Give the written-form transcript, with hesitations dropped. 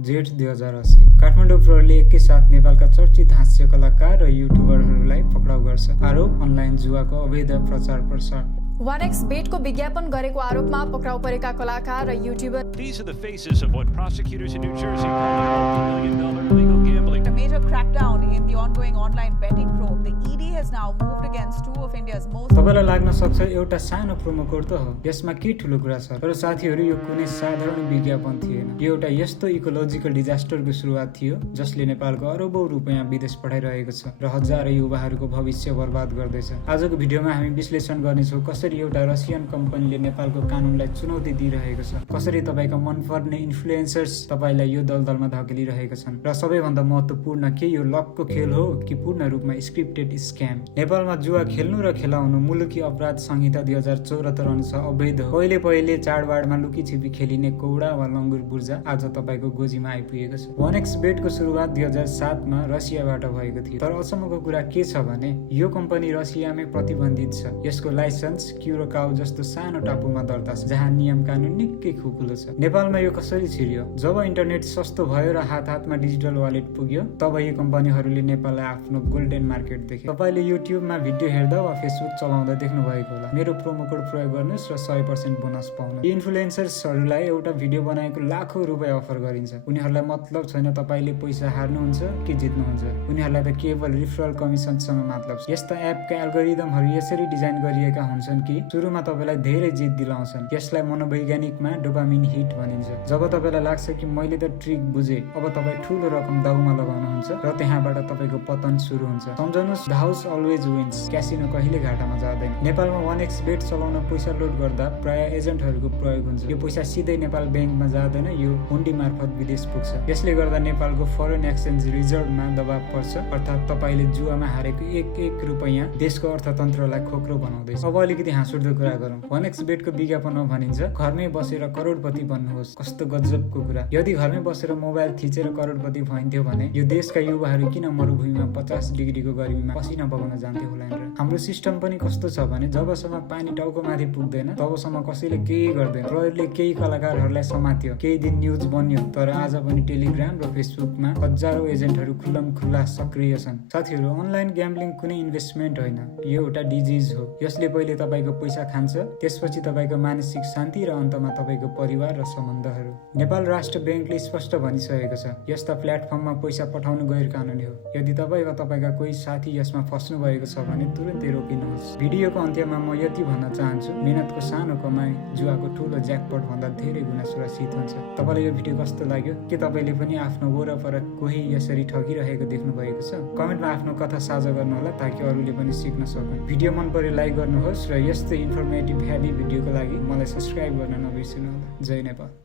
जेठ 2080 काठमाडौँ प्रहरीले एकैसाथ नेपालका चर्चित हास्य कलाकार र युट्युबरहरूलाई पक्राउ गर्छ। आरोप अनलाइन जुवाको अवैध प्रचार प्रसार। 1xBet को विज्ञापन गरेको आरोपमा पक्राउ परेका कलाकार र YouTuber. These are the faces of what prosecutors in New Jersey call a multi-million-dollar illegal gambling. A major crackdown in the ongoing online betting probe. The ED has now moved against two of India's most. तपाईलाई लाग्न सक्छ एउटा सानो promo code त हो, यसमा के ठुलो कुरा छ। तर साथीहरू, यो कुनै साधारण विज्ञापन थिएन। यो एउटा यस्तो इकोलोजिकल डिजास्टरको सुरुवात थियो जसले नेपालको अरबौं रुपैयाँ विदेश पठाइरहेको छ र हजारौं युवाहरूको भविष्य बर्बाद गर्दैछ। आजको भिडियोमा हामी विश्लेषण गर्नेछौँ कसरी एउटा रसियन कम्पनीले नेपालको कानुनलाई चुनौती दिइरहेको छ, कसरी तपाईका मनपर्ने इन्फ्लुएन्सर्स तपाईलाई यो दलदलमा धकेलिरहेका छन्, र सबैभन्दा महत्त्वपूर्ण के यो लकको खेल हो कि पूर्ण रूपमा स्क्रिप्टेड स्क्याम। नेपालमा जुवा खेल्नु र खेलाउनु मुलुकी अपराध संहिता 2074 अनुसार अवैध हो। पहिले चाडबाडमा लुकी छिपी खेलिने कौडा वा लङ्गुर बुर्जा आज तपाईको गोजीमा आइपुगेको छ। 1xBet को सुरुवात 2007 मा रसियाबाट भएको थियो। तर अचम्मको कुरा के छ भने यो कम्पनी रसियामै प्रतिबन्धित छ। यसको लाइसेन्स क्युराकाओ जस्तो सानो टापुमा दर्ता छ जहाँ नियम कानुन निकै खुकुलो छ। नेपालमा यो कसरी छिर्यो? जब इन्टरनेट सस्तो भयो र हातमा डिजिटल वालेट पुग्यो, तब यो कम्पनीहरूले नेपाललाई आफ्नो गोल्डन मार्केट देखे। तपाईले युट्युबमा भिडियो हेर्दा वा फेसबुक चलाउँदा देख्नु भएको होला। मेरो प्रोमो कोड प्रयोग गर्नुस् र 100% बोनस पाउनु। यी इन्फ्लुएन्सर्सहरूलाई एउटा भिडियो बनाएको लाखौं रुपैयाँ अफर गरिन्छ। उनीहरूलाई मतलब छैन तपाईले पैसा हार्नुहुन्छ कि जित्नुहुन्छ। उनीहरूलाई त केवल रिफरल कमिसनसँग मतलब छ। यस्ता एपका एल्गोरिदमहरू यसरी डिजाइन गरिएका हुन्छन् कि सुरुमा तपाईलाई धेरै जित दिलाउँछन्। यसलाई मनोवैज्ञानिकमा डोपामिन हिट भनिन्छ। जब तपाईलाई लाग्छ कि मैले त ट्रिक बुझे, अब तपाई ठूलो रकम दाउमा लगाउनुहुन्छ र त्यहाँबाट तपाईको पतन सुरु हुन्छ। सम्झनुस्, the house always wins. Casino कहिले घाटामा जाँदैन। नेपालमा 1xBet चलाउन पैसा लोड गर्दा प्राय एजेन्टहरूको प्रयोग हुन्छ। यो पैसा सिधै नेपाल ब्याङ्कमा जाँदैन, यो हुन्डी मार्फत विदेश पुग्छ। यसले गर्दा नेपालको फरेन एक्सचेन्ज रिजर्भमा दबाव पर्छ, अर्थात् तपाईले जुवामा हारेको एक रुपैयाँ देशको अर्थतन्त्रलाई खोक्रो बनाउँदैछ। अब अलिकति हाँसउठ्दो कुरा गरौँ। 1xBet को विज्ञापनमा भनिन्छ घरमै बसेर करोडपति बन्नुहोस्। कस्तो गजबको कुरा। यदि घरमै बसेर मोबाइल थिचेर करोडपति भइन्थ्यो भने यो देशका युवाहरू किन मरुभूमिमा 50 डिग्रीको गर्मीमा पसिना बगाउन जान्थे होला र? हाम्रो सिस्टम पनि कस्तो छ भने जबसम्म पानी टाउकोमाथि पुग्दैन तबसम्म कसैले केही गर्दैन। प्रहरीले केही कलाकारहरूलाई समात्यो, केही दिन न्युज बन्यो, तर आज पनि टेलिग्राम र फेसबुकमा हजारौं एजेन्टहरू खुल्लमखुल्ला सक्रिय छन्। साथीहरू, अनलाइन ग्याम्बलिङ कुनै इन्भेस्टमेन्ट होइन, यो एउटा डिजिज हो। यसले पहिले तपाईको पैसा खान्छ, त्यसपछि तपाईको मानसिक शान्ति र अन्तमा तपाईको परिवार र सम्बन्धहरू। नेपाल राष्ट्र ब्याङ्कले स्पष्ट भनिसकेको छ यस्ता प्लेटफर्ममा पैसा पठाउनु गैर कानुनी हो। यदि तपाईँ वा तपाईका कोही साथी यसमा फस्नु भएको छ भने तुरुन्तै रोकिनुहोस्। भिडियोको अन्त्यमा म यति भन्न चाहन्छु, मेहनतको सानो कमाई जुवाको ठूलो ज्याकपट भन्दा धेरै गुणा सुरक्षित हुन्छ। तपाईलाई यो भिडियो कस्तो लाग्यो? के तपाईले पनि आफ्नो वरपर कोही यसरी ठगिरहेको देख्नु भएको छ? कमेन्टमा आफ्नो कथा साझा गर्नुहोला ताकि अरूले पनि सिक्न सकुन्। भिडियो मन परे लाइक गर्नुहोस् र यस्तै इन्फर्मेटिभ हेभी भिडियोको लागि मलाई सब्स्क्राइब गर्न नबिर्सनु होला। जय नेपाल।